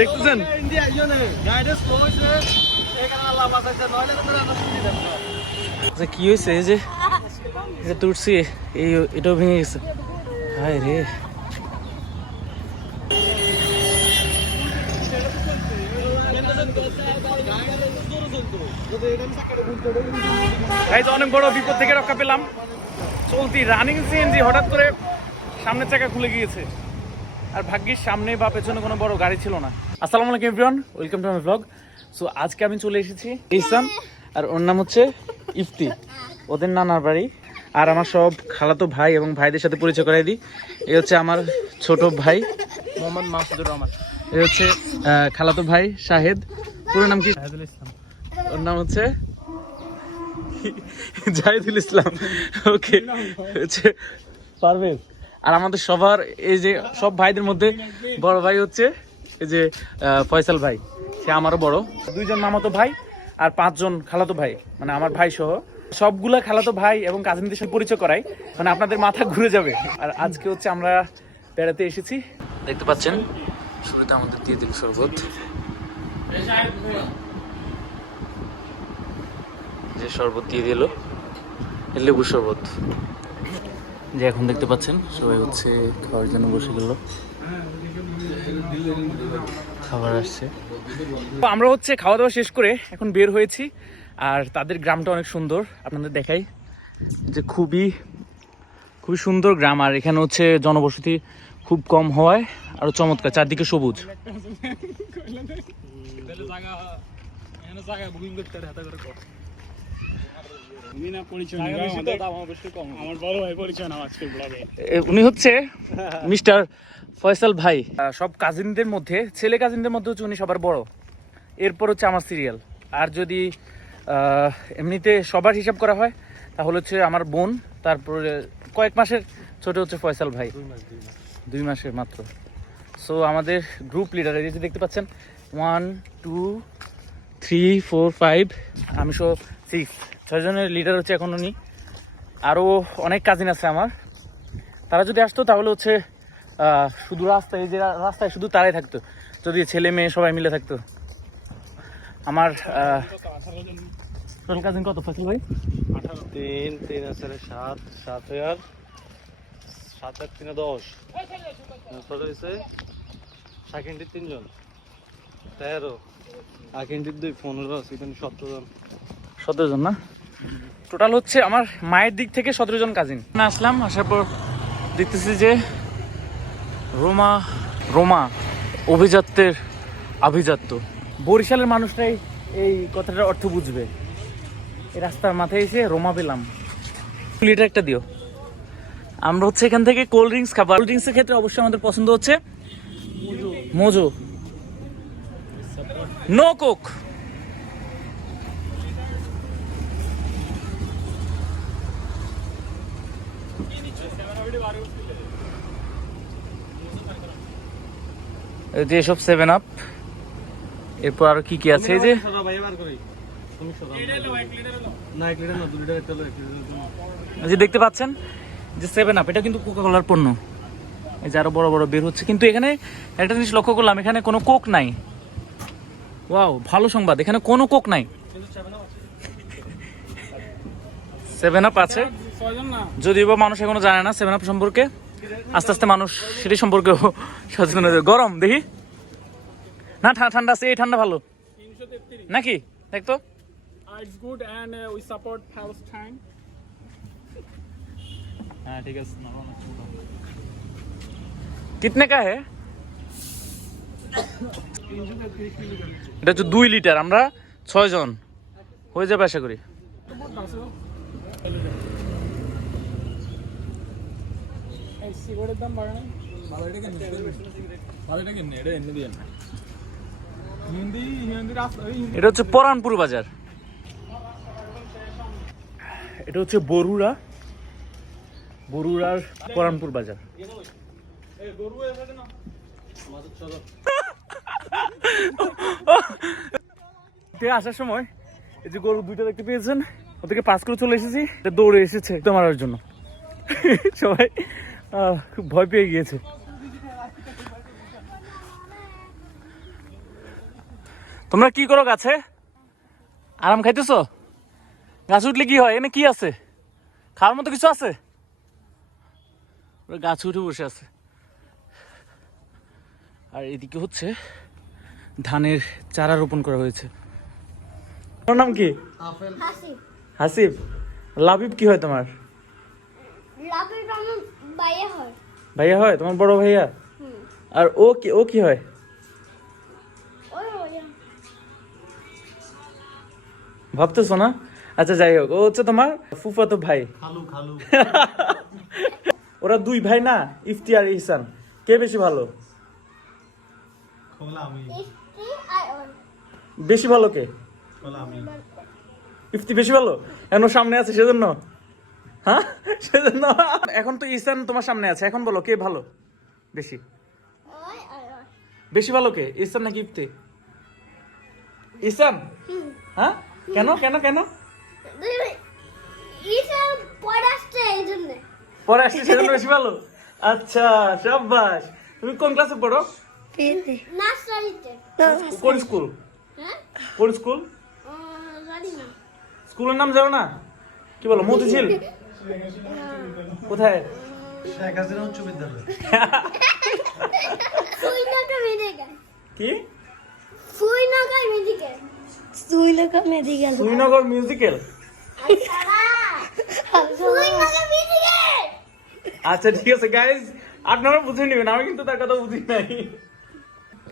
দেখতেছেন? আচ্ছা কি হয়েছে? এই যে এটা তুটছি এই এটাও ভেঙে গেছে। হায় রে। অনেক বড় বিপদ থেকে রক্ষা পেলাম। চলতি রানিং সিএনজি হঠাৎ করে সামনের চাকা খুলে গিয়েছে। আর ভাগ্যিস সামনে বা পেছনে কোনো বড় গাড়ি ছিল না। আসসালামু আলাইকুম everyone welcome to my blog so আজকে আমি চলে এসেছি ইসান আর ওর নাম হচ্ছে ইফতি। ওদের নানার বাড়ি। আর আমার সব খালাতো ভাই এবং ভাইদের সাথে পরিচয় করাই দিই। এই হচ্ছে আমার ছোট ভাই। মোহাম্মদ মাসুদুর রহমান। এই হচ্ছে খালাতো ভাই শাহেদ। পুরো নাম কি? শাহেদুল ইসলাম। ওর নাম হচ্ছে জাহিদুল ইসলাম। ওকে হচ্ছে পারভেজ। আর আমাদের সবার এই যে সব ভাইদের মধ্যে বড় ভাই হচ্ছে এই যে ফয়সাল ভাই, সে আমারও বড়। দুইজন মামাতো ভাই আর পাঁচজন খালাতো ভাই মানে আমার ভাই সহ। সবগুলা খালাতো ভাই এবং কাজিনদের সাথে পরিচয় করাই মানে আপনাদের মাথা ঘুরে যাবে। আর আজকে হচ্ছে আমরা বেড়াতে এসেছি। দেখতে পাচ্ছেন? শুরুতে আমাদের দিয়ে দিল শরবত। যে শরবত দিয়ে দিল লেবু শরবত। যে এখন দেখতে পাচ্ছেন, সবাই হচ্ছে খাওয়ার জন্য বসে গেল। খাবার আসছে। তো আমরা হচ্ছে খাওয়া দাওয়া শেষ করে এখন বের হয়েছি আর তাদের গ্রামটা অনেক সুন্দর। আপনাদের দেখাই যে খুবই খুবই সুন্দর গ্রাম আর এখানে হচ্ছে জনবসতি খুব কম হওয়ায় আরও চমৎকার চারদিকে সবুজ। ভাই পরিচয় নাম আজকে ব্লগে এ, উনি হচ্ছে মিস্টার ফয়সাল ভাই। সব কাজিনদের মধ্যে, ছেলে কাজিনদের মধ্যে হচ্ছে উনি সবার বড়। এরপর হচ্ছে আমার সিরিয়াল আর যদি এমনিতে সবার হিসাব করা হয়, তাহলে হচ্ছে আমার বোন, তারপরে কয়েক মাসের ছোট হচ্ছে ফয়সাল ভাই। দুই মাসের মাত্র। সো আমাদের গ্রুপ লিডার এই যে দেখতে পাচ্ছেন one two three four five আমি সো সিক্স ছয়জনের লিডার হচ্ছে এখন উনি। আরও অনেক কাজিন আছে আমার। তারা যদি আসতো তাহলে হচ্ছে শুধু রাস্তায় এই যে রাস্তায় শুধু তারাই থাকতো। যদি ছেলে মেয়ে সবাই মিলে থাকতো। আমার টোটাল কাজিন কত ফসল ভাই? তিন তিন আছে সাত সাত হাজার সাত আর তিনে দশ। হয়েছে সেকেন্ডের তিনজন তেরো। আকেন্ডির দুই পনেরো আছে এখানে সতেরো জন। সতেরো জন না? টোটাল হচ্ছে আমার মায়ের দিক থেকে সতেরো জন কাজিন আসলাম আসার পর দেখতেছি যে রোমা রোমা অভিজাত্যের আভিজাত্য। বরিশালের মানুষটাই এই কথাটার অর্থ বুঝবে। এই রাস্তার মাথায় এসে রোমা পেলাম। লিটার একটা দিও। আমরা হচ্ছে এখান থেকে কোল্ড ড্রিঙ্কস খাবার কোল্ড ড্রিঙ্কসের ক্ষেত্রে অবশ্যই আমাদের পছন্দ হচ্ছে মোজো। নো কোক যে সব সেভেন আপ এরপর আরও কি কি আছে এই যে? যে দেখতে পাচ্ছেন যে সেভেন আপ এটা কিন্তু কোকা কোলার পণ্য। এই যে আরও বড় বড় বের হচ্ছে। কিন্তু এখানে একটা জিনিস লক্ষ্য করলাম এখানে কোনো কোক নাই। ওয়াও ভালো সংবাদ। এখানে কোনো কোক নাই। সেভেন আপ আছে। যদিও বা মানুষ এখনও জানে না সেভেন আপ সম্পর্কে। আস্তে আস্তে মানুষ সেটি সম্পর্কে সচেতন হয়ে গরম দেখি। না ঠান্ডা আছে এই ঠান্ডা ভালো। নাকি? দেখতো it's good and we support Palestine হ্যাঁ ঠিক আছে কিতনে কা হে? এটা হচ্ছে দুই লিটার আমরা ছয় জন হয়ে যাবে আশা করি এই সিগারেটের দাম বাড়ে নাই এটা হচ্ছে পরানপুর বাজার। এটা হচ্ছে বরুড়া। বরুড়ার পরানপুর বাজার। আসার সময় এই যে গরু দুইটা দেখতে পেয়েছেন ওদেরকে পাস করে চলে এসেছি। এটা দৌড়ে এসেছে তো মারার জন্য। সবাই খুব ভয় পেয়ে গিয়েছে। তোমরা কি করো গাছে? আরাম খাইতেছো? গাছ উঠলে কি হয়? এনে কি আছে? খাওয়ার মতো কিছু আছে? গাছ উঠে বসে আছে। আর এদিকে হচ্ছে ধানের চারা রোপণ করা হয়েছে। তোমার নাম কি? হাসি হাসিব। লাবিব কি হয় তোমার? বাইরে হয়। ভাইয়া হয়? তোমার বড় ভাইয়া? আর ও কি ও কি হয়? ভাবতেছো না? আচ্ছা যাই হোক। ও হচ্ছে তোমার ফুফাতো ভাই। ওরা দুই ভাই না? ইফতি আর ইহসান। কে বেশি ভালো? খোলা আমি ইস্তি আর ওর বেশি ভালো কে? ইফতি বেশি ভালো? এখন সামনে আছে সেজন্য? হ্যাঁ? সেজন্য। এখন তো ইহসান তোমার সামনে আছে। এখন বলো কে ভালো? বেশি। বেশি ভালো কে? ইহসান নাকি ইফতি? ইহসান হুম হ্যাঁ? কেন কেন কেন? পরে আসছে সেজন্য বেশি ভালো? আচ্ছা সাব্বাস তুমি কোন ক্লাসে পড়ো? কোন স্কুল? হ্যাঁ? কোন স্কুল? স্কুলের নাম জানো না? কি বলো মধুঝিল কোথায়? শেখ হাসিনা উচ্চ বিদ্যালয়। কি? সুইনাকা মেডিকেল। সুইনাকা মেডিকেল। শ্রীনগর মিউজিক্যাল? আচ্ছা ঠিক আছে গাইজ আপনারা বুঝে নেবেন আমি কিন্তু তার কথা বুঝি নাই।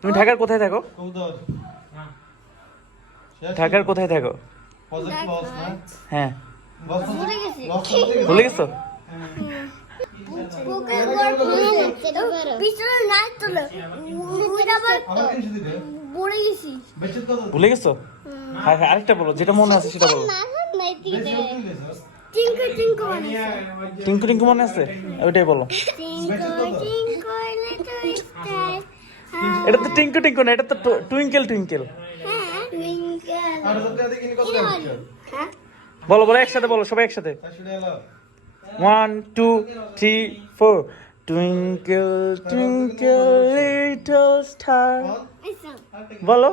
তুমি ঢাকার কোথায় থাকো? ঢাকার কোথায় থাকো? হ্যাঁ। ভুলে গেছি। ভুলে গেছো? হ্যাঁ হ্যাঁ আরেকটা বলো যেটা মনে আছে সেটা বলো। টিঙ্কু টিঙ্কু মানে মনে আছে? ওইটাই বলো। এটা তো টিঙ্কু টিঙ্কু না এটা তো টুইঙ্কেল টুইঙ্কেল। হ্যাঁ টুইঙ্কেল। আর সত্যি বলো বলো, একসাথে বলো, সবাই একসাথে। One two three four twinkle twinkle little star বলো।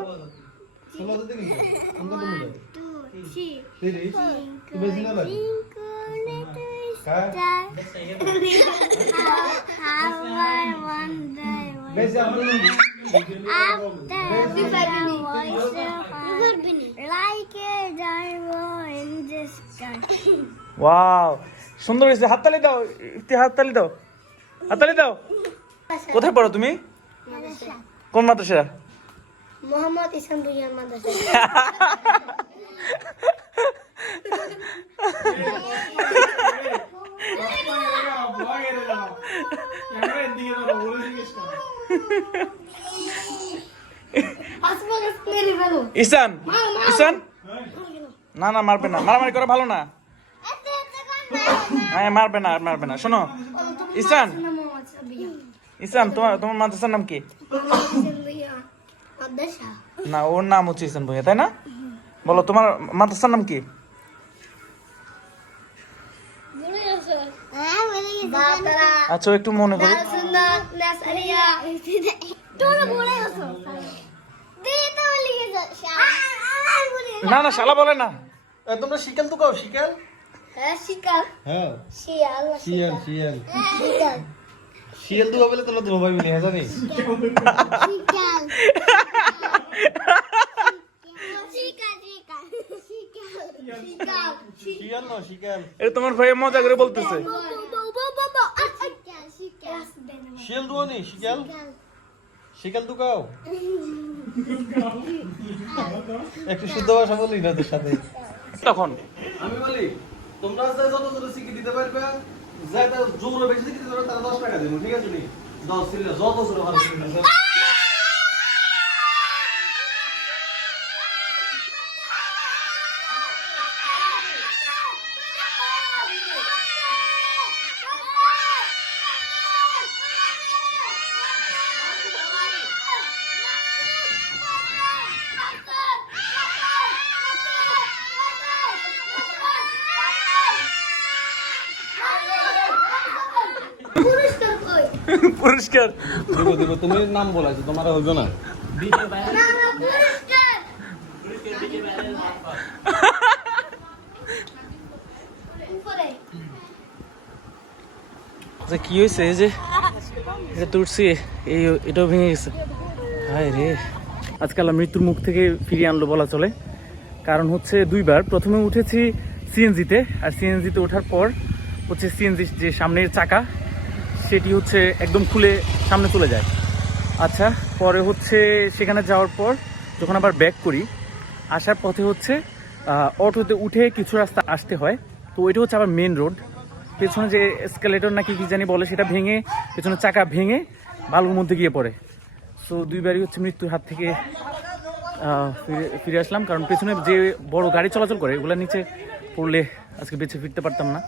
The voice of like a diamond in the sky. Wow সুন্দর হয়েছে। হাততালি দাও একটু হাততালি দাও। হাততালি দাও। কোথায় পড়ো তুমি? কোন মাদ্রাসা? মোহাম্মদ ইসান দুইয়ার মাদ্রাসা। ইসান ইসান? না না, মারবে না। মারামারি করা ভালো না। হ্যাঁ মারবে না মারবে না। শোনো, ইসান। ইসান, তোমার তোমার মাদ্রাসার নাম কি? না, ওর নাম হচ্ছে ইসান ভুঁইয়া, তাই না? বলো, তোমার মাদ্রাসার নাম কি? আচ্ছা একটু মনে করো সুন্নাত নাসারিয়া তোরা বলে গেছো দিয়ে তো বলে গেছো আর বলে না না শালা বলে না। তোমরা শিকাল তো কও শিকাল? হ্যাঁ শিকাল। হ্যাঁ। শিয়াল শিয়াল শিয়াল। শিকাল। শিয়াল তো বলে তোমরা দুটো ভাই মিলে হ্যাঁ জানি। শিকাল। শিকাল শিকাল। শিকাল শিকাল। শিয়াল না শিকাল। এটা তোমার ভাই মজা করে বলতেছে। শিকাল শিয়াল দুয়ানি শিকাল। শিকাল দুকাও একটু শুদ্ধ ভাষা বলি না তোর সাথে। তখন। আমি বলি তোমরা যে যত যত শিখে দিতে পারবে যে তার জোর বেশি শিখে দিতে পারবে তারা দশ টাকা দেবো ঠিক আছে নি? দশ যত জোর ভালো পুরস্কার। দেবো দেবো তুমি নাম বলা আছে তোমার হইবে না। আচ্ছা কি হয়েছে এই যে? এটা তো উঠছি এই এটাও ভেঙে গেছে। হায় রে। আজকাল মৃত্যুর মুখ থেকে ফিরিয়ে আনলো বলা চলে। কারণ হচ্ছে দুইবার প্রথমে উঠেছি সিএনজিতে আর সিএনজিতে ওঠার পর হচ্ছে সিএনজি যে সামনের চাকা সেটি হচ্ছে একদম খুলে সামনে চলে যায়। আচ্ছা পরে হচ্ছে সেখানে যাওয়ার পর যখন আবার ব্যাক করি, আসার পথে হচ্ছে অটোতে উঠে কিছু রাস্তা আসতে হয়। তো ওইটা হচ্ছে আবার মেন রোড পেছনে যে স্কেলেটর নাকি কি জানি বলে, সেটা ভেঙে, পেছনে চাকা ভেঙে বালুর মধ্যে গিয়ে পড়ে। সো দুইবারই হচ্ছে মৃত্যুর হাত থেকে ফিরে আসলাম। কারণ পেছনে যে বড় গাড়ি চলাচল করে ওগুলোর নিচে পড়লে আজকে বেঁচে ফিরতে পারতাম না।